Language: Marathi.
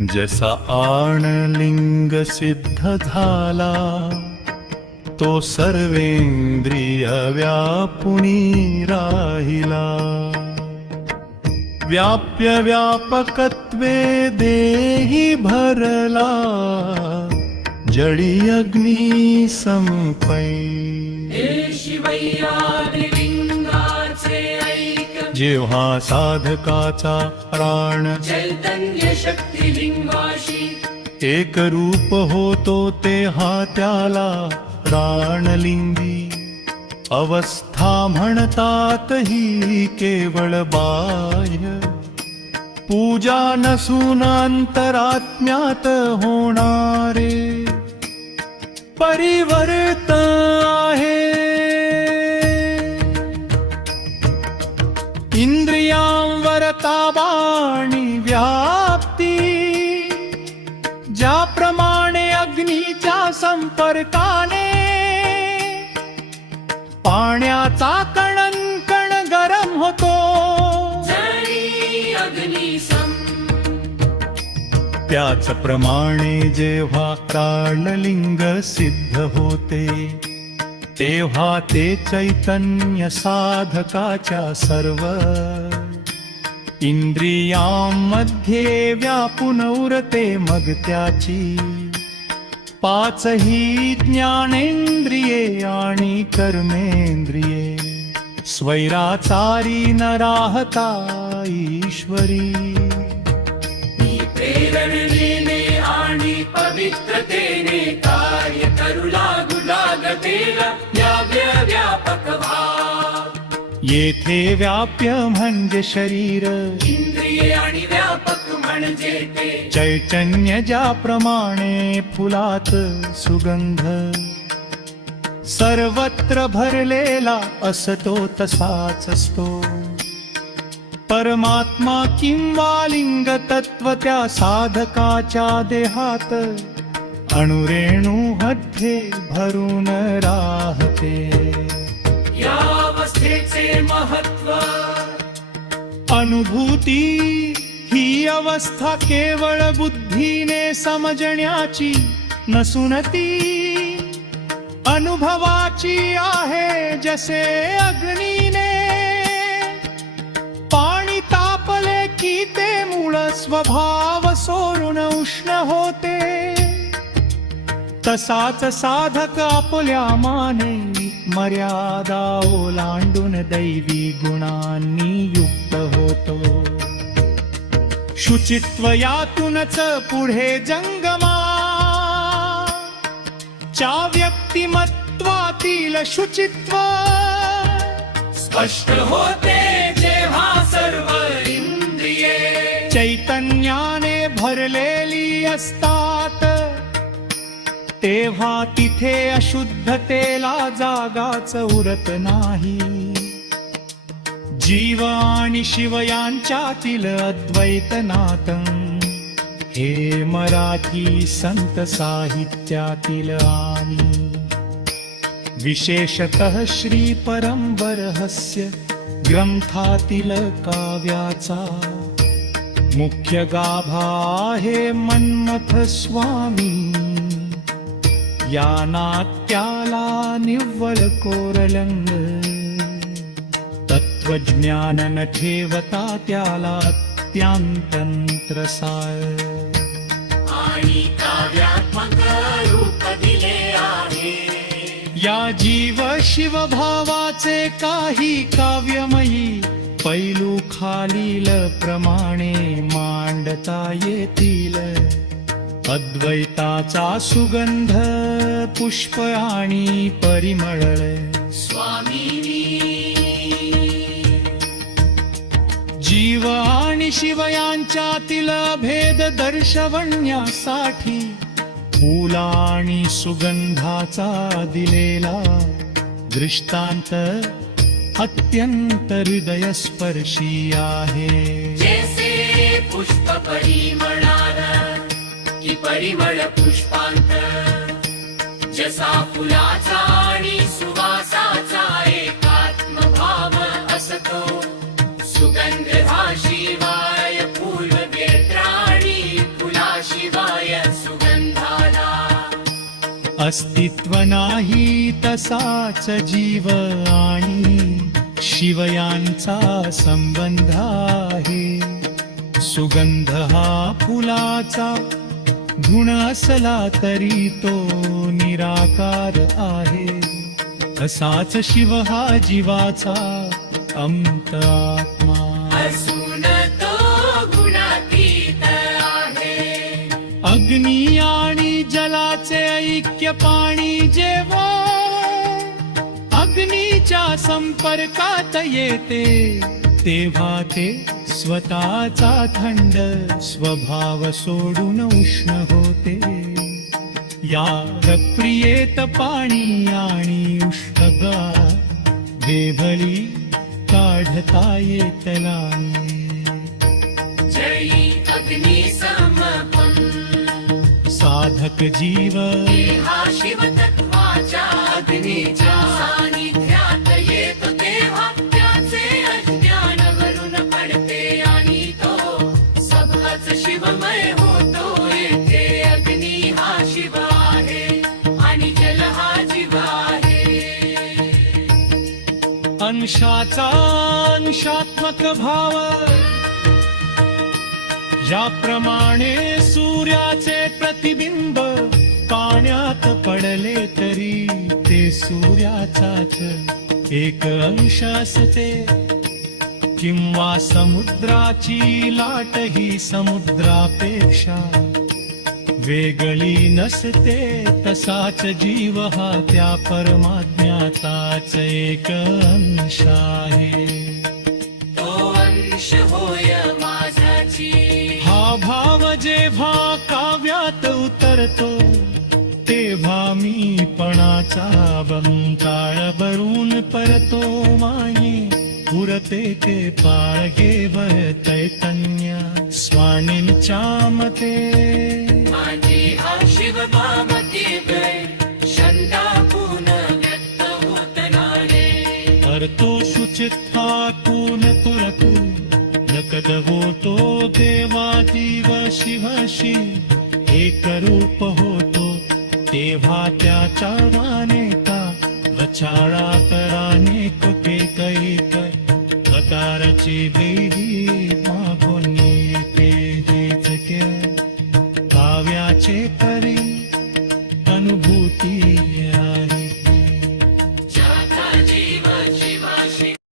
जसा आणलिंग सिद्ध झाला तो सर्वेंद्रिय व्यापुनी राहिला. व्याप्य व्यापकत्वे देही भरला जळी अग्नी संपै. जेव्हा साधकाचा प्राण चैतन्य शक्ती लिंगाशी एक रूप होतो तेव्हा त्याला प्राणलिंगी अवस्था म्हणतात ही केवळ बाह्य. पूजा नसून अंतरात्म्यात होणारे परिवर्तन आहे. इंद्रियांवर ताबा आणि व्याप्ती ज्याप्रमाणे अग्नीच्या संपर्काने पाण्याचा कणकण गरम होतो त्याचप्रमाणे जेव्हा प्राणलिंग सिद्ध होते तेव्हा ते चैतन्य साधकाच्या सर्व इंद्रियांमध्ये व्यापून उरते. मग त्याची पाचही ज्ञानेंद्रिये आणि कर्मेंद्रिये स्वैराचारी न राहता ईश्वरी. प्रेरणेने आणि पवित्रतेने कार्य करू लागतेला व्यापक भाव. येथे व्याप्य म्हणजे शरीर, इंद्रिये आणि व्यापक म्हणजे ते चैतन्य ज्याप्रमाणे फुलात सुगंध सर्वत्र भरलेला असतो तसाच असतो. परमात्मा किंवा लिंग तत्व त्या साधकाच्या देहात अणुरेणू मध्ये भरून राहते. या अवस्थेचे महत्व अनुभूती ही अवस्था केवळ बुद्धीने समजण्याची नसून ती अनुभवाची आहे. जसे अग्नीने पाणी तापले की ते मूळ स्वभाव सोडून उष्ण होते तसाच साधक आपल्या माने मर्यादा ओलांडून दैवी गुणांनी युक्त होतो. शुचित्व यातूनच पुढे जंगमा च्या व्यक्तिमत्वातील शुचित्व स्पष्ट होते. जेव्हा सर्व इंद्रिये चैतन्याने भरलेली असतात तेव्हा तिथे अशुद्धतेला जागाच उरत नाही. जीव आणि शिव यांच्यातील अद्वैत नातं हे मराठी संत साहित्यातील आणि विशेषतः श्री परंबर रहस्य ग्रंथातील काव्याचा मुख्य गाभा आहे. मन्मथ स्वामी या नाट्याला निव्वळ कोरलंग तत्वज्ञान न ठेवता त्याला अत्यंतंत्र सार आणि काव्यात्मक रूप दिले आहे. या जीव शिव भावाचे काही काव्यमयी पैलू खालील प्रमाणे मांडता येतील. अद्वैताचा सुगंध पुष्प आणि परिमळ स्वामीनी जीव आणि शिव यांच्यातील भेद दर्शवण्यासाठी फुला आणि सुगंधाचा दिलेला दृष्टांत अत्यंत हृदयस्पर्शी आहे. जैसे पुष्प परिमळाला की परिमळ पुष्पांत जसा फुलाचा आणि सुवासाचा एकात्म भाव असतो सुगंध हा शिवाय फूल व्यत्राणी फुला अस्तित्व नाही तसाच जीव आणि शिव यांचा संबंध आहे. सुगंध हा फुलाचा गुण असला तरी तो निराकार आहे. असाच शिव हा जीवाचा अंत आत्मा. असून तो गुणातीत आहे. अग्नी आणि जलाचे ऐक्य पाणी जेव्हा अग्नीच्या संपर्कात येते तेव्हा ते स्वतःचा थंड स्वभाव सोडून उष्ण होते. या प्रक्रियेत पाणी आणि उष्णता वेभली काढता येतला. जयी अग्नी समपन साधक जीव हा शिव तत्वाच्या अग्नीच्या सानिध्यात येतो तेव्हा त्याचे अज्ञान वरून पडते आणि तो सभाच शिवमय होतो. येथे अग्नी हा शिव आहे आणि जल हा जीव आहे. अंशाचा अंशात्मक भाव ज्याप्रमाणे सूर्याचे प्रतिबिंब पाण्यात पडले तरी ते सूर्याचाच एक अंश असते. किंवा समुद्राची लाट ही समुद्रापेक्षा वेगळी नसते. तसाच जीव हा त्या परमात्म्याचाच एक अंश आहे. तो अंश होय माझाची. हा भाव जेव्हा काव्यात उतरतो तेव्हा मी पणाचा बंकाळ भरून परतो. माये पुरते ते पाळगे वर चैतन्य स्वामींच्या मते. माझी हा शिव बामती गय शंदापून व्यक्त होत नारे. करतो शुचित्वा कून तुरकू नकद होतो देवा जीव शिवशी एक रूप होतो. तेव्हा त्याच्या मानेता वचाळा कराने कुठे कैक प्रकारची